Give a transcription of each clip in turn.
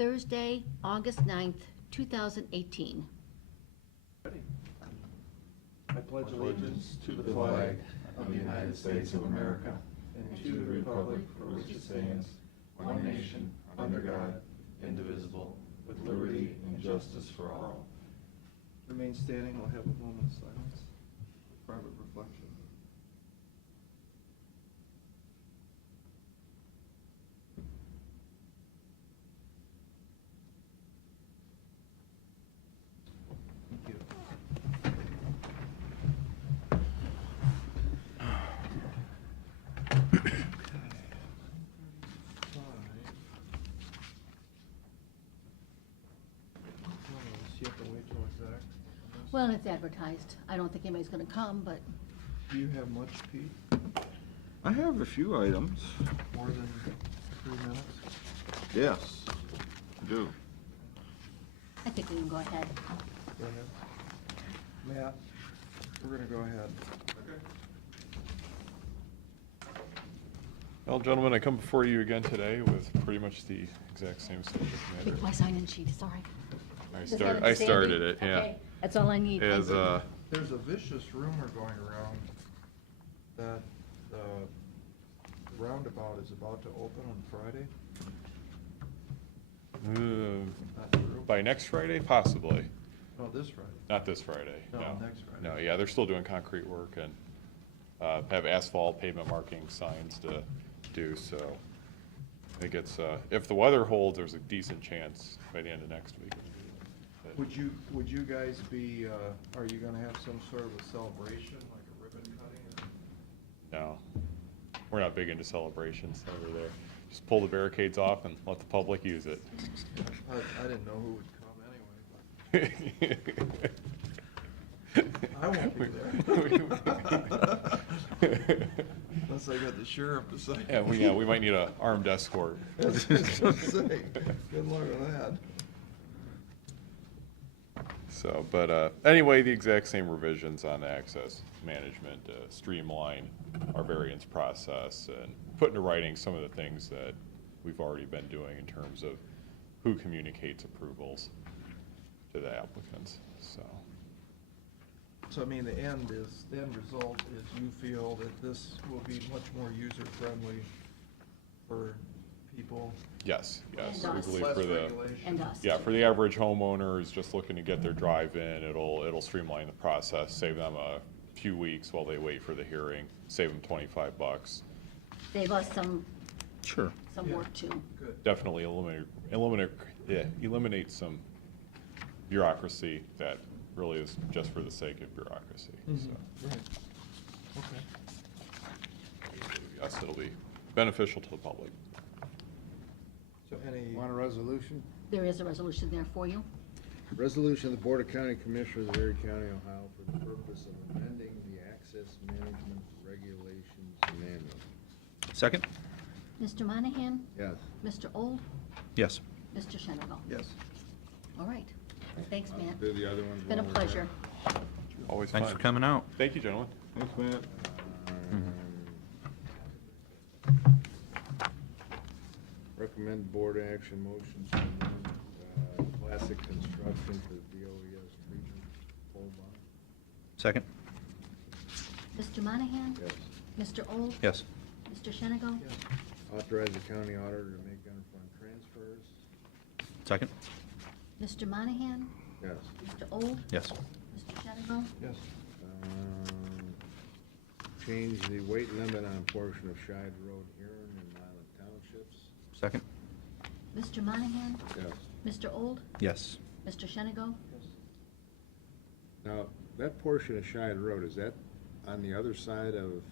Thursday, August 9th, 2018. I pledge allegiance to the flag of the United States of America and to the republic for which it stands, one nation, under God, indivisible, with liberty and justice for all. Remain standing. We'll have a moment of silence. Private reflection. Thank you. You have to wait till exact. Well, it's advertised. I don't think anybody's going to come, but Do you have much, Pete? I have a few items. More than 3 minutes? Yes, I do. I think we can go ahead. Go ahead. Matt, we're gonna go ahead. Well, gentlemen, I come before you again today with pretty much the exact same subject matter. Take my sign-in sheet, sorry. I started it, yeah. Okay, that's all I need. As, Thank you. There's a vicious rumor going around that the roundabout is about to open on Friday. Not true? By next Friday, possibly. No, this Friday. Not this Friday, No, no. next Friday. No, yeah, they're still doing concrete work and have asphalt pavement marking signs to do, so I think it's, if the weather holds, there's a decent chance by the end of next week. But- Would you guys be, are you gonna have some sort of a celebration, like a ribbon cutting? No, we're not big into celebrations over there. Just pull the barricades off and let the public use it. I didn't know who would come anyway, but I won't be there. Unless I got the sheriff to say. Yeah, we might need an armed escort. I was just gonna say, good luck with that. So, but anyway, the exact same revisions on access management, streamline our variance process and put into writing some of the things that we've already been doing in terms of who communicates approvals to the applicants, so. So I mean, the end result is you feel that this will be much more user-friendly for people? Yes, And we us. believe Less for the, regulation. And us. yeah, for the average homeowner who's just looking to get their drive in, it'll streamline the process, save them a few weeks while they wait for the hearing, save them $25. Save us some Sure. Yeah. work too. Good. Definitely eliminate some bureaucracy that really is just for the sake of bureaucracy, so. Right. Okay. Yes, it'll be beneficial to the public. So any, Want a resolution? There is a resolution there for you. Resolution of the Board of County Commissioners of Erie County, Ohio, for the purpose of amending the Access Management Regulations Manual. Second? Mr. Monahan? Yes. Mr. Old? Yes. Mr. Shenango? yes. All right. Thanks, Matt. Do the other ones. Been a while we're pleasure. Always Thanks fun. for coming out. Thank you, gentlemen. Thanks, Matt. there. Recommend board action motions to amend classic construction for the DOES treatment pole barn. Second? Mr. Monahan? Yes. Mr. Old? Yes. Mr. Shenango? Yes. Authorize the county auditor to make interfund transfers. Second? Mr. Monahan? Yes. Mr. Old? Yes. Mr. Shenango? Yes. Change the weight limit on portion of Scheid Road, Huron and Island Townships. Second? Mr. Monahan? Yes. Mr. Old? Yes. Mr. Shenango? Yes. Now, that portion of Scheid Road, is that on the other side of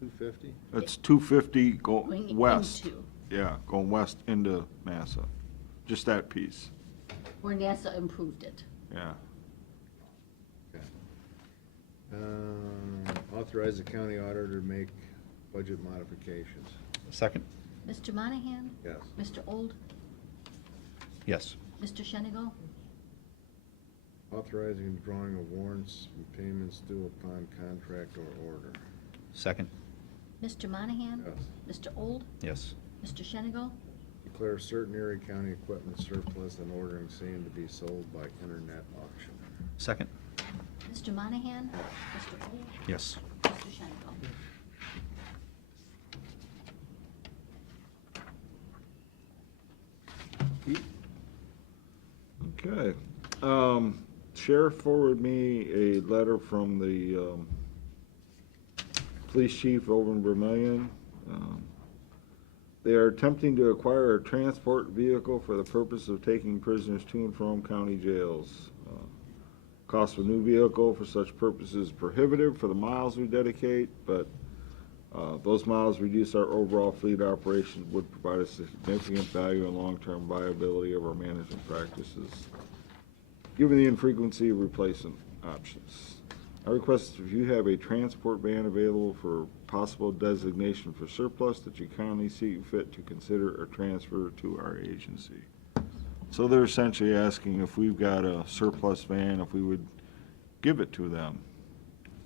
250? It's 250 Going going west. into Yeah, going west into Massa. Just that piece, where NASA improved it. yeah. Okay. Authorize the county auditor to make budget modifications. Second? Mr. Monahan? Yes. Mr. Old? Yes. Mr. Shenango? Authorizing the drawing of warrants and payments due upon contract or order. Second? Mr. Monahan? Yes. Mr. Old? Yes. Mr. Shenango? declare certain Erie County equipment surplus and ordering same to be sold by internet auction. Second? Mr. Monahan? Mr. Poole? Yes. Mr. Shenko? Okay. Sheriff forwarded me a letter from the police chief over in Vermillion. They are attempting to acquire a transport vehicle for the purpose of taking prisoners to and from county jails. Cost of a new vehicle for such purposes is prohibitive for the miles we dedicate, but those miles reduce our overall fleet operations, would provide a significant value and long-term viability of our management practices, given the infrequency of replacement options. I request if you have a transport van available for possible designation for surplus that you kindly see fit to consider a transfer to our agency. So they're essentially asking if we've got a surplus van, if we would give it to them.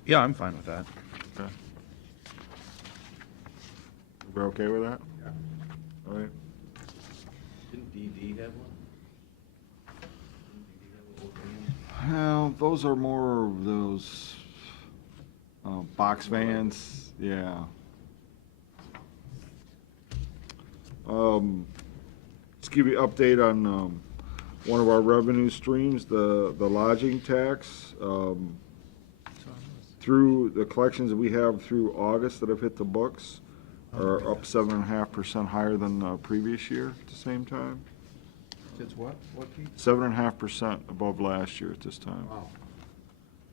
Yeah, I'm fine with that. Okay. We're okay with that? Yeah. All right. Didn't DD have one? Didn't DD have a little van? Well, those are more of those box vans, yeah. Let's give you an update on one of our revenue streams, the lodging tax. Through the collections that we have through August that have hit the books are up 7.5% higher than the previous year at the same time. It's what? What, Keith? 7.5% above last year at this time. Wow.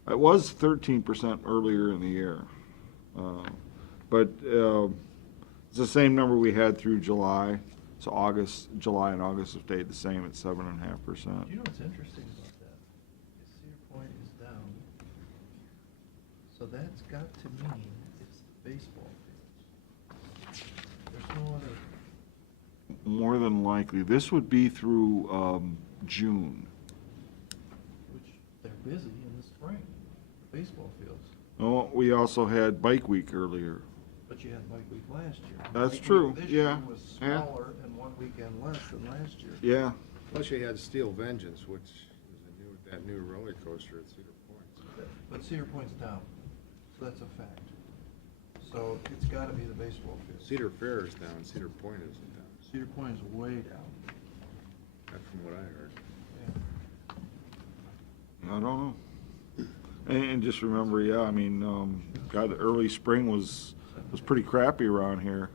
It was 13% earlier in the year. But it's the same number we had through July. So July and August have stayed the same at 7.5%. You know what's interesting about that? Is Cedar Point is down. So that's got to mean it's the baseball fields. There's no other, More than likely. This would be through June. which they're busy in the spring, the baseball fields. Oh, we also had Bike Week earlier. But you had Bike Week last year. That's Bike Week true, this yeah, year was yeah. smaller and one weekend less than last year. Yeah. Plus you had Steel Vengeance, which is that new roller coaster at Cedar Point. But Cedar Point's down, so that's a fact. So it's gotta be the baseball field. Cedar Fair is down, Cedar Point isn't down. Cedar Point is way down. That's from what I heard. Yeah. I don't know. And just remember, yeah, I mean, God, the early spring was pretty crappy around here.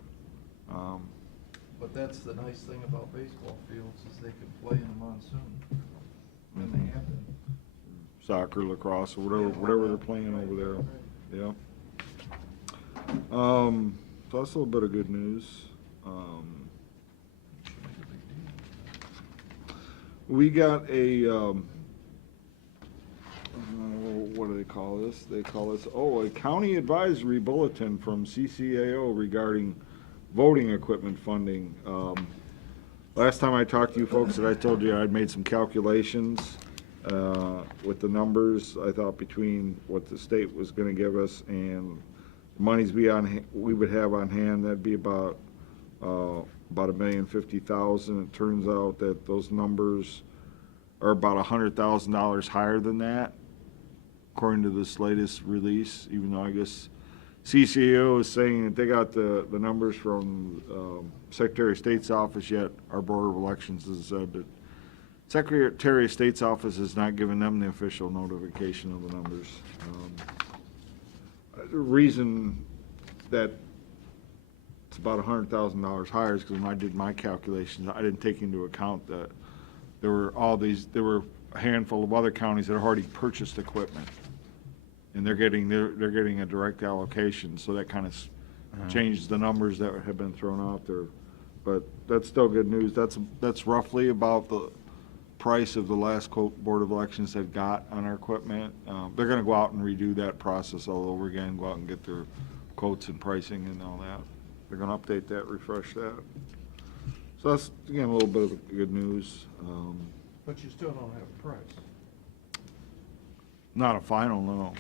But that's the nice thing about baseball fields is they can play in the monsoon. And they have been. Soccer, lacrosse, or Yeah, whatever, why whatever not? they're playing over there. Right. Yeah. So that's a little bit of good news. We got a, what do they call this? They call this, a county advisory bulletin from CCAO regarding voting equipment funding. Last time I talked to you folks, I told you I'd made some calculations with the numbers. I thought between what the state was gonna give us and the monies we would have on hand, that'd be about $1,050,000. It turns out that those numbers are about $100,000 higher than that, according to this latest release, even though I guess CCAO is saying that they got the numbers from Secretary of State's office, yet our Board of Elections has said that Secretary of State's office has not given them the official notification of the numbers. The reason that it's about $100,000 higher is because when I did my calculations, I didn't take into account that there were a handful of other counties that already purchased equipment. And they're getting a direct allocation, so that kind of changes the numbers that have been thrown out there. But that's still good news. That's roughly about the price of the last quote Board of Elections had got on our equipment. They're gonna go out and redo that process all over again, go out and get their quotes and pricing and all that. They're gonna update that, refresh that. So that's, again, a little bit of good news. But you still don't have a price, Not a final, no.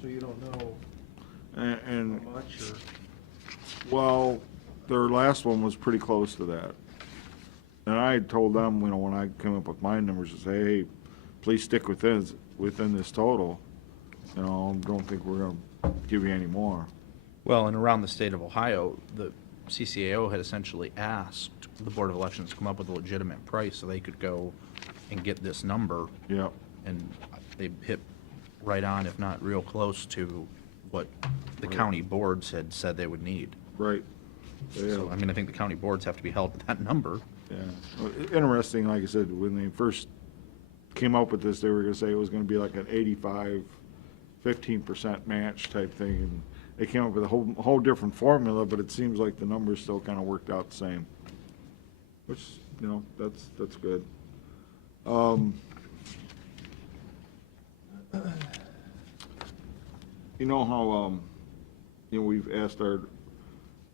so you don't know And, how much or. well, their last one was pretty close to that. and I told them, you know, when I came up with my numbers, to say, hey, please stick within this total. You know, don't think we're gonna give you any more. Well, and around the state of Ohio, the CCAO had essentially asked the Board of Elections to come up with a legitimate price so they could go and get this number. Yep. And they hit right on, if not real close to what the county boards had said they would need. Right. So, I mean, I think the county boards have to be held to that number. Yeah. Well, interesting, like I said, when they first came up with this, they were gonna say it was gonna be like an 85, 15% match type thing, and they came up with a whole different formula, but it seems like the numbers still kinda worked out the same. Which, you know, that's good. You know how, you know, we've asked our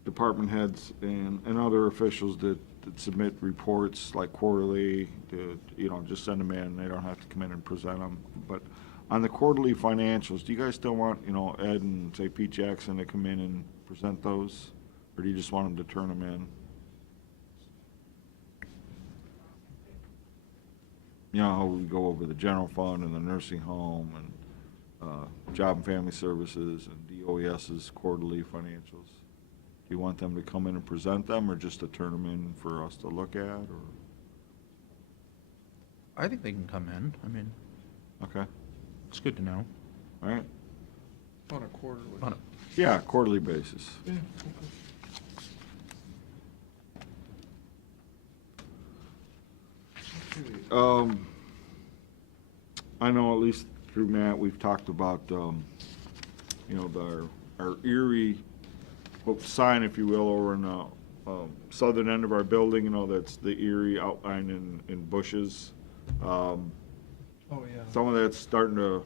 department heads and other officials that submit reports like quarterly to, you know, just send them in. They don't have to come in and present them. But on the quarterly financials, do you guys still want, you know, Ed and, say, Pete Jackson to come in and present those? Or do you just want them to turn them in? You know how we go over the general fund and the nursing home and Job and Family Services and DOES's quarterly financials? Do you want them to come in and present them, or just to turn them in for us to look at, or? I think they can come in. I mean, Okay, it's good to know. all right. On a quarterly. On a- Yeah, quarterly basis. Yeah, okay. I know at least through Matt, we've talked about, you know, our Erie sign, if you will, over in the southern end of our building, you know, that's the Erie outline in bushes. Oh, yeah. Some of that's starting to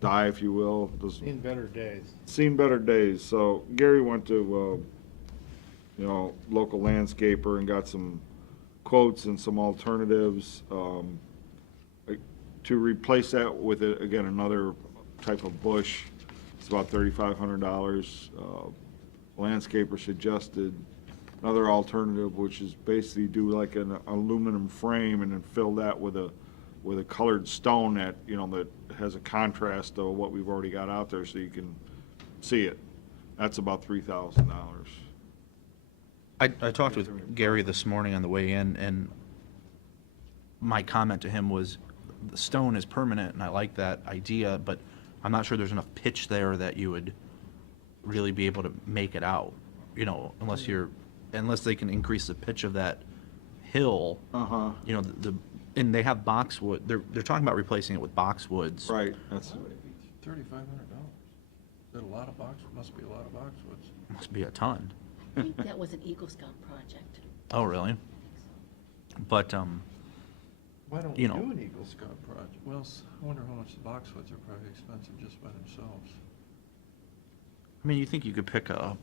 die, if you will. Seen better days. Seen better days. So Gary went to, you know, local landscaper and got some quotes and some alternatives to replace that with, again, another type of bush. It's about $3,500. Landscaper suggested another alternative, which is basically do like an aluminum frame and then fill that with a colored stone that, you know, that has a contrast to what we've already got out there so you can see it. That's about $3,000. I talked with Gary this morning on the way in, and my comment to him was, the stone is permanent, and I like that idea, but I'm not sure there's enough pitch there that you would really be able to make it out, you know, unless they can increase the pitch of that hill. Uh-huh. You know, and they have boxwood. They're talking about replacing it with boxwoods. Right, that's, $3,500. Is that a lot of must be a lot of boxwoods. Must be a ton. I think that was an Eagle Scout project. Oh, really? But Why don't we You do know. an Eagle Scout project? Well, I wonder how much the boxwoods are probably expensive just by themselves. I mean, you think you could pick a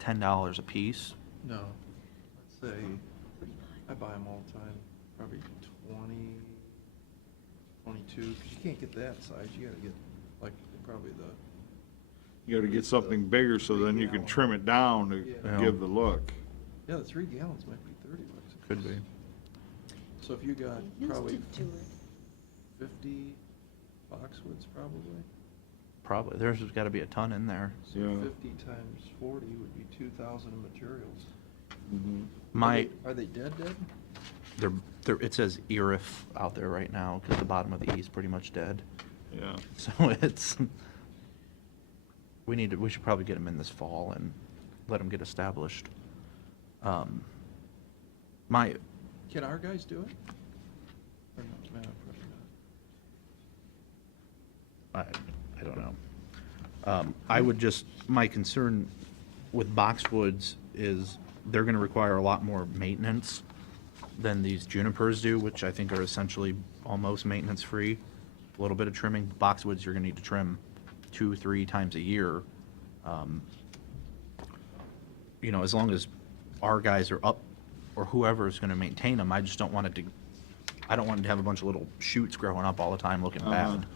$10 a piece? No, let's say, I buy them all the time, probably 20, 22, because you can't get that size, you gotta get, like, probably the, you gotta get something bigger so then you can trim it down to Yeah. give the look. yeah, the 3 gallons might be $30 a Could piece. be. So if you got They used probably to do it. 50 boxwoods, probably, Probably. There's got to be a ton in there. so Yeah. 50 times 40 would be 2,000 of materials. My, Are they dead? it says Erif out there right now because the bottom of the E is pretty much dead. Yeah. So it's, we should probably get them in this fall and let them get established. My, Can our guys do it? Or no, probably not. I don't know. I would just, my concern with boxwoods is they're gonna require a lot more maintenance than these junipers do, which I think are essentially almost maintenance-free. A little bit of trimming. Boxwoods, you're gonna need to trim 2-3 times a year. You know, as long as our guys are up, or whoever is gonna maintain them, I just don't want it to, I don't want it to have a bunch of little shoots growing up all the time looking bad.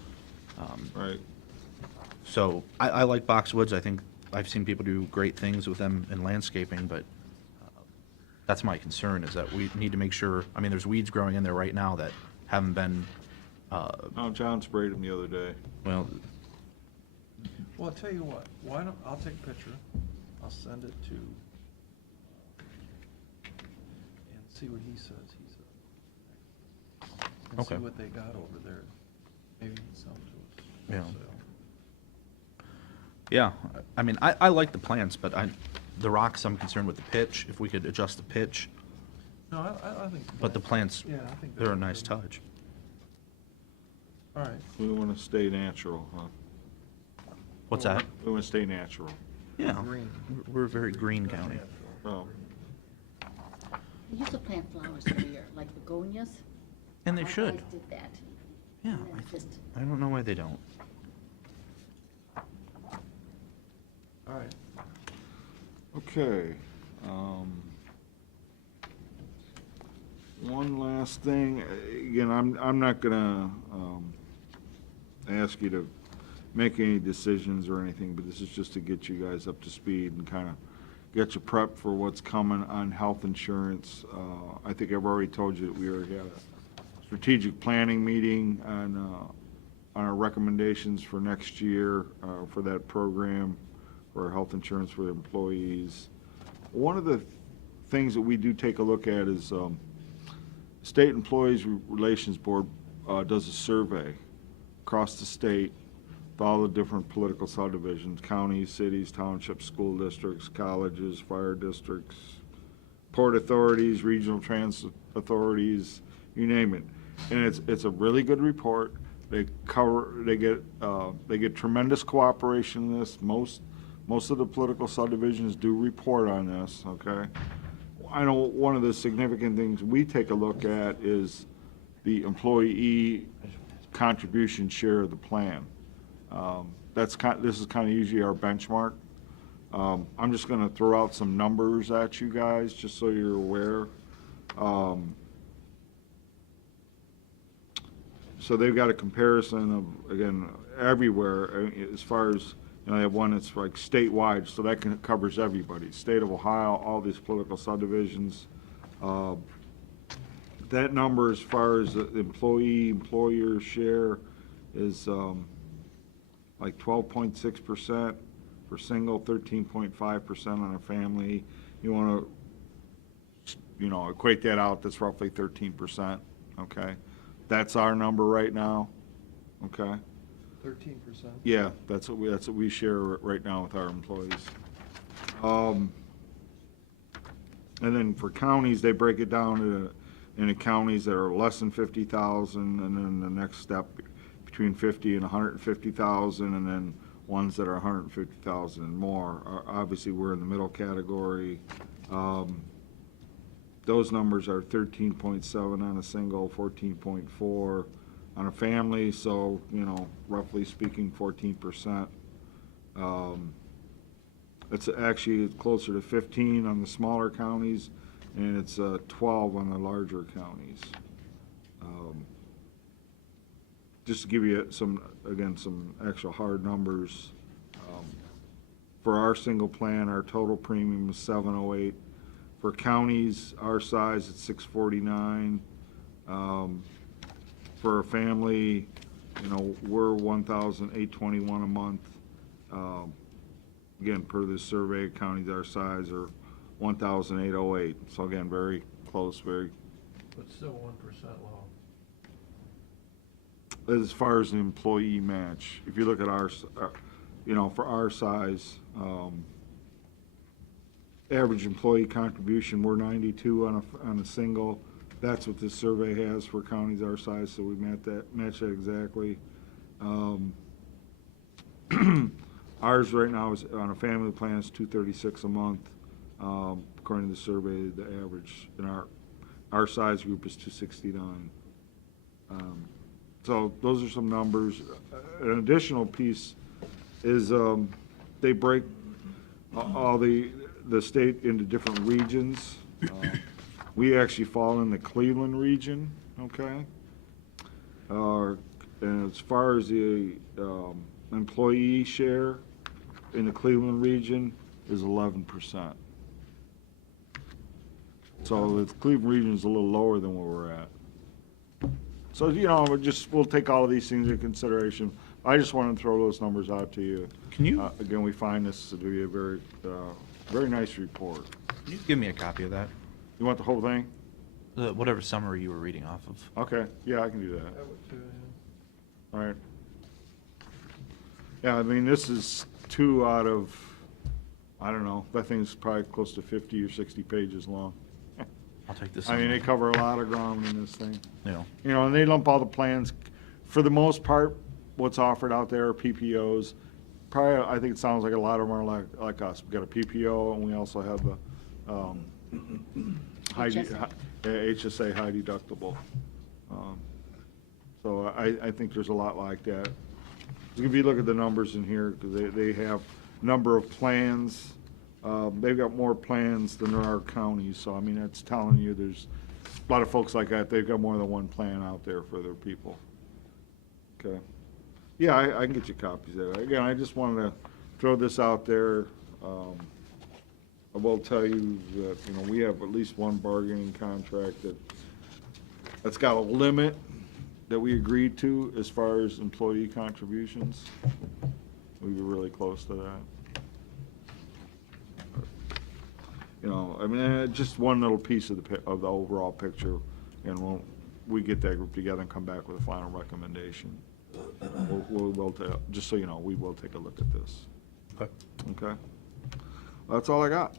Right. So I like boxwoods. I think I've seen people do great things with them in landscaping, but That's my concern, is that we need to make sure, I mean, there's weeds growing in there right now that haven't been, Oh, John sprayed them the other day. well, Well, I'll tell you what, why don't, I'll take a picture, I'll send it to, and see what he says, and see Okay. what they got over there. Maybe some to us. Yeah. wholesale. yeah, I mean, I like the plants, but the rocks, I'm concerned with the pitch, if we could adjust the pitch, No, I think. but the plants, Yeah, I think. they're a nice touch. All right. We want to stay natural, huh? What's that? We want to stay natural. Yeah, Green. we're a very green county. Oh, We used to plant flowers every year, like begonias. And they Our should. guys did that. Yeah, And then just, I don't know why they don't. All right. okay. One last thing, again, I'm not gonna, ask you to make any decisions or anything, but this is just to get you guys up to speed and kind of get you prepped for what's coming on health insurance. I think I've already told you that we already had a strategic planning meeting on our recommendations for next year, for that program, for health insurance for employees. One of the things that we do take a look at is, State Employees Relations Board does a survey across the state with all the different political subdivisions, counties, cities, townships, school districts, colleges, fire districts, port authorities, regional transit authorities, you name it. And it's a really good report. They get tremendous cooperation in this. Most of the political subdivisions do report on this, okay? I know one of the significant things we take a look at is the employee contribution share of the plan. This is kind of usually our benchmark. I'm just going to throw out some numbers at you guys, just so you're aware. So they've got a comparison of, again, everywhere, as far as, they have one that's like statewide, so that covers everybody. State of Ohio, all these political subdivisions. That number, as far as the employer share, is like 12.6% for single, 13.5% on a family. You want to, equate that out, that's roughly 13%, okay? That's our number right now, okay? 13%. Yeah, that's what we share right now with our employees. And then for counties, they break it down into counties that are less than 50,000, and then the next step between 50 and 150,000, and then ones that are 150,000 and more. Obviously, we're in the middle category. Those numbers are 13.7 on a single, 14.4 on a family, so, roughly speaking, 14%. It's actually closer to 15 on the smaller counties, and it's 12 on the larger counties. Just to give you some actual hard numbers, for our single plan, our total premium is $708. For counties our size, it's $649. For a family, we're $1,821 a month. Again, per this survey, counties our size are $1,808. So again, very close, very. But still 1% low. As far as the employee match, if you look at our, for our size, average employee contribution, we're 92 on a single. That's what this survey has for counties our size, so we match that exactly. Ours right now is, on a family plan, is $236 a month. According to the survey, the average in our size group is $269. So those are some numbers. An additional piece is they break all the state into different regions. We actually fall in the Cleveland region, okay? And as far as the employee share in the Cleveland region is 11%. So the Cleveland region is a little lower than where we're at. So, you know, we'll take all of these things into consideration. I just wanted to throw those numbers out to you. Can you, Again, we find this to be a very, very nice report. can you give me a copy of that? You want the whole thing? Whatever summary you were reading off of. Okay, yeah, I can do that. That would too, All right. Yeah, I mean, this is 2 out of, I don't know, that thing's probably close to 50 or 60 pages long. I'll take this. I mean, they summary. cover a lot of ground in this thing. Yeah. You know, and they lump all the plans. For the most part, what's offered out there are PPOs. Probably, I think it sounds like a lot of them are like us. We've got a PPO, and we also have the HSA. HSA high deductible. So I think there's a lot like that. If you look at the numbers in here, because they have number of plans, they've got more plans than there are counties, so I mean, that's telling you there's a lot of folks like that, they've got more than one plan out there for their people. Okay. Yeah, I can get you copies of that. Again, I just wanted to throw this out there. I will tell you that, you know, we have at least one bargaining contract that's got a limit that we agreed to as far as employee contributions. We were really close to that. You know, I mean, just one little piece of the overall picture, and we get that group together and come back with a final recommendation. Just so you know, we will take a look at this. Okay. Okay? That's all I got.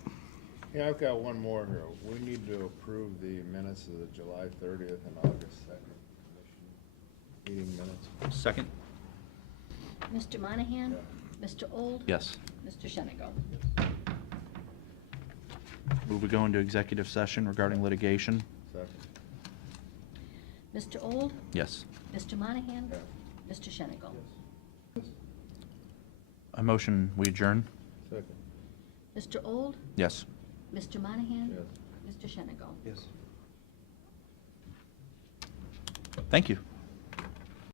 Yeah, I've got one more here. We need to approve the minutes of the July 30th and August 2nd commission meeting minutes. Second? Mr. Monahan? Mr. Old? Yes. Mr. Shenigo? Will we go into executive session regarding litigation? Second. Mr. Old? Yes. Mr. Monahan? Yeah. Mr. Shenigo? I motion we adjourn? Second. Mr. Old? Yes. Mr. Monahan? Yes. Mr. Shenigo? Yes. Thank you.